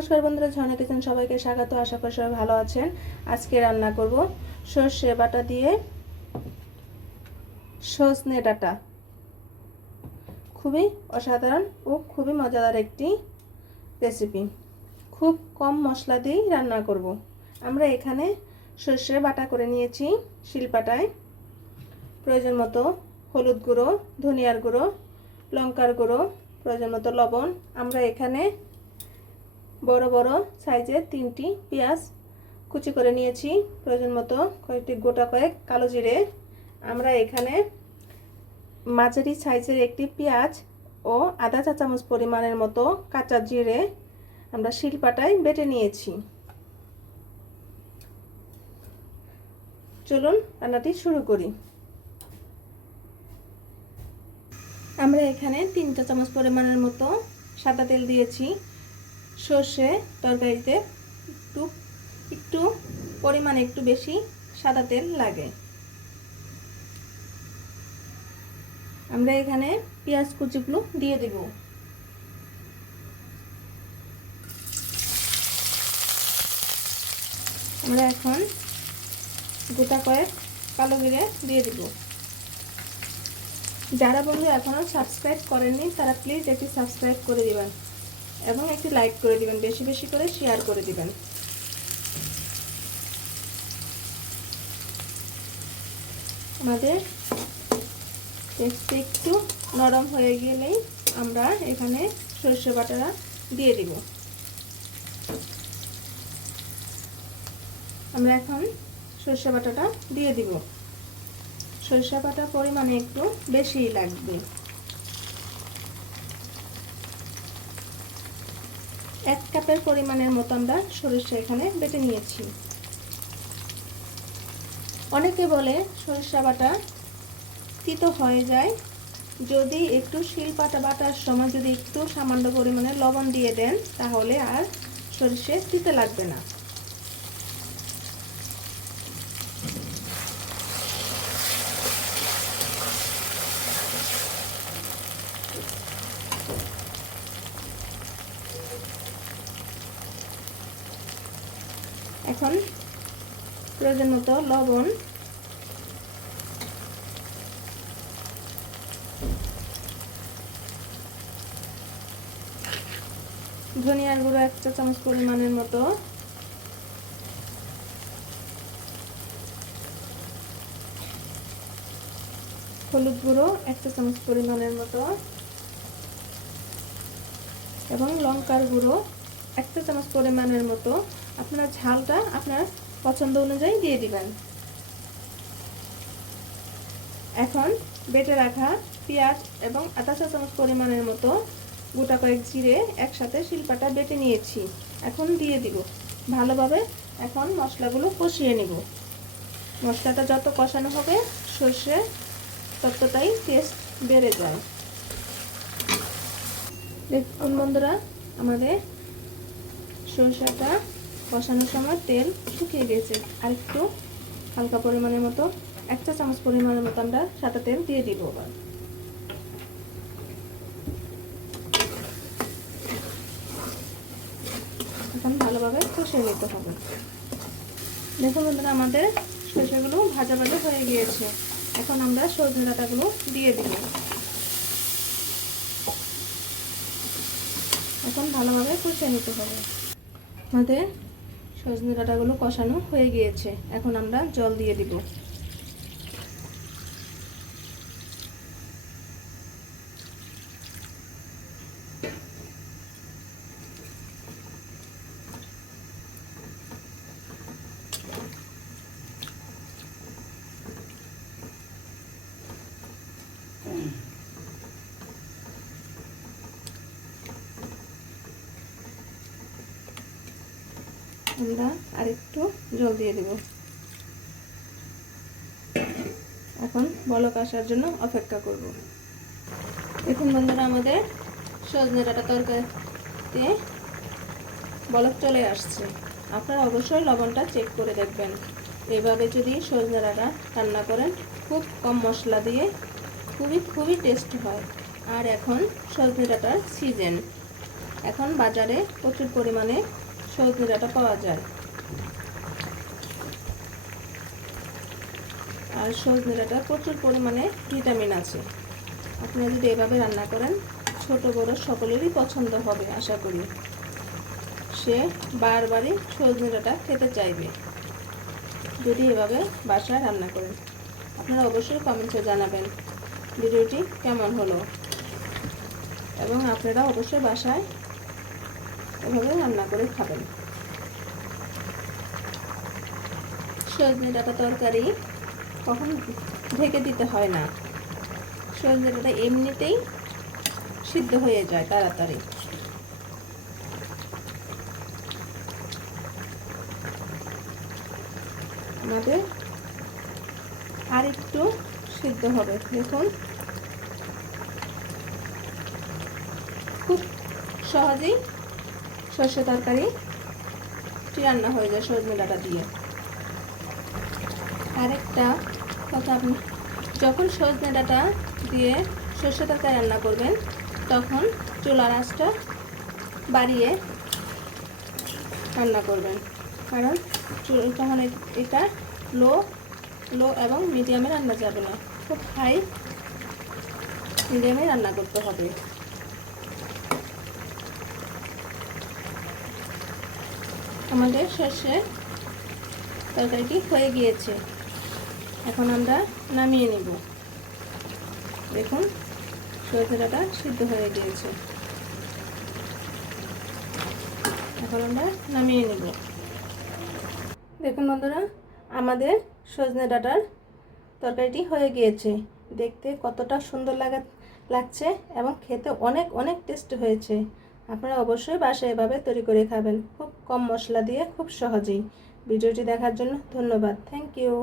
নমস্কার বন্ধুরা, ঝর্ণা কিচেন সবাইকে স্বাগত। আশা করি সবাই ভালো আছেন। আজকে রান্না করব সর্ষে বাটা দিয়ে সজনে ডাটা। খুবই অসাধারণ ও খুবই মজাদার একটি রেসিপি খুব কম মশলা দিয়েই রান্না করব। আমরা এখানে সর্ষে বাটা করে নিয়েছি শিলপাটায়। প্রয়োজন মতো হলুদ গুঁড়ো, ধনিয়ার গুঁড়ো, লঙ্কার গুঁড়ো, প্রয়োজন মতো লবণ। আমরা এখানে বড় বড় সাইজের তিনটি পেঁয়াজ কুচি করে নিয়েছি। প্রয়োজন মতো কয়েকটি গোটা কয়েক কালো জিরে। আমরা এখানে মাঝারি সাইজের একটি পেঁয়াজ ও আধা চা চামচ পরিমাণের মতো কাঁচা জিরে আমরা শিলপাটায় বেটে নিয়েছি। চলুন রান্নাটি শুরু করি। আমরা এখানে তিন চা চামচ পরিমাণের মতো সাদা তেল দিয়েছি। সর্ষে তরকারিতে একটু একটু পরিমাণ একটু বেশি সাদা তেল লাগে। আমরা এখানে পেঁয়াজ কুচিগুলো দিয়ে দেব। আমরা এখন গোটা কয়েক কালো জিরে দিয়ে দেব। যারা বন্ধু এখনও সাবস্ক্রাইব করেননি, তারা প্লিজ একটি সাবস্ক্রাইব করে দিবেন। এবং একটি লাইক করে দিবেন, বেশি বেশি করে শেয়ার করে দিবেন। আমাদের একটু নরম হয়ে গেলেই আমরা এখানে সরষে বাটাটা দিয়ে দিব। আমরা এখন সরষে বাটাটা দিয়ে দিব। সরষে বাটার পরিমাণে একটু বেশিই লাগবে। এক কাপের পরিমাণের মতো আমরা সরিষা এখানে বেটে নিয়েছি। অনেকে বলে সরিষা বাটা তিতো হয়ে যায়। যদি একটু শিল পাটা বাটার সময় যদি একটু সামান্য পরিমাণে লবণ দিয়ে দেন, তাহলে আর সরিষে তিতে লাগবে না। এখন প্রয়োজন মতো, লবণ। ধনিয়ার গুঁড়ো এক চা চামচ পরিমাণের মতো। হলুদ গুঁড়ো এক চা চামচ পরিমাণের মতো। এবং লঙ্কার গুঁড়ো এক চা চামচ পরিমাণের মতো। আপনার ঝালটা আপনার পছন্দ অনুযায়ী দিয়ে দিবেন। এখন বেটে রাখা পেঁয়াজ এবং আধা চা চামচ পরিমাণের মতো গোটা কয়েক জিরে একসাথে শিল্পাটা বেটে নিয়েছি। এখন দিয়ে দিব। ভালোভাবে এখন মশলাগুলো কষিয়ে নিব। মশলাটা যত কষানো হবে, সর্ষে ততটাই টেস্ট বেড়ে যায়। দেখুন বন্ধুরা, আমাদের সরষাটা বসানোর সময় তেল শুকিয়ে গেছে। আর একটু হালকা পরিমাণের মতো, এক চা চামচ পরিমাণের মতো আমরা সাদা তেল দিয়ে দিব আবার এখন ভালোভাবে কষিয়ে নিতে হবে। দেখুন বন্ধুরা, আমাদের সরষেগুলো ভাজা ভাজা হয়ে গিয়েছে। এখন আমরা সজনে ডাটাগুলো দিয়ে দিব। এখন ভালোভাবে কষিয়ে নিতে হবে। আমাদের সজনে ডাঁটাগুলো কষানো হয়ে গিয়েছে। এখন আমরা জল দিয়ে দিব। আমরা আরেকটু জল দিয়ে দেব। এখন বলক আসার জন্য অপেক্ষা করব। দেখুন বন্ধুরা, আমাদের সজনে ডাটা তরকারিতে বলক চলে আসছে। আপনারা অবশ্যই লবণটা চেক করে দেখবেন। এভাবে যদি সজনে ডাটা রান্না করেন, খুব কম মশলা দিয়ে খুবই খুবই টেস্ট হয়। আর এখন সজনে ডাটার সিজন এখন বাজারে প্রচুর পরিমাণে সজনে ডাঁটা পাওয়া যায়। আর সজনে ডাঁটা প্রচুর পরিমাণে ভিটামিন আছে। আপনারা যদি এভাবে রান্না করেন, ছোট, বড় সকলেরই পছন্দ হবে, আশা করি। সে বারবারই সজনে ডাঁটা খেতে চাইবে, যদি এভাবে বাসায় রান্না করেন। আপনারা অবশ্যই কমেন্টে জানাবেন, ভিডিওটি কেমন হলো? এবং আপনারা অবশ্যই বাসায় এভাবে রান্না করে খাবেন। সজনে ডাঁটা তরকারি কখন ঢেকে দিতে হয় না। সজনে ডাঁটা এমনিতেই সিদ্ধ হয়ে যায় তাড়াতাড়ি। আমাদের আর একটু সিদ্ধ হবে। দেখুন। খুব সহজেই সর্ষে তরকারি রান্না হয়ে যায় সজনে ডাটা দিয়ে। আরেকটা কথা আপনি, যখন সজনে ডাঁটা দিয়ে সর্ষে তরকারি রান্না করবেন, তখন চুলার আঁচটা বাড়িয়ে রান্না করবেন। কারণ তখন এটা লো লো এবং মিডিয়ামে রান্না যাবে না। খুব হাই মিডিয়ামে রান্না করতে হবে। আমাদের সর্ষে তরকারিটি হয়ে গিয়েছে। এখন আমরা নামিয়ে নেব। দেখুন সজনেটা সিদ্ধ হয়ে গিয়েছে। এখন আমরা নামিয়ে নেব। দেখুন বন্ধুরা, আমাদের সজনে ডাঁটার তরকারিটি হয়ে গিয়েছে। দেখতে কতটা সুন্দর লাগা লাগছে এবং খেতে অনেক অনেক টেস্ট হয়েছে। আপনারা অবশ্যই বাসায় এভাবে তৈরি করে খাবেন। খুব কম মশলা দিয়ে, খুব সহজেই। ভিডিওটি দেখার জন্য ধন্যবাদ। Thank you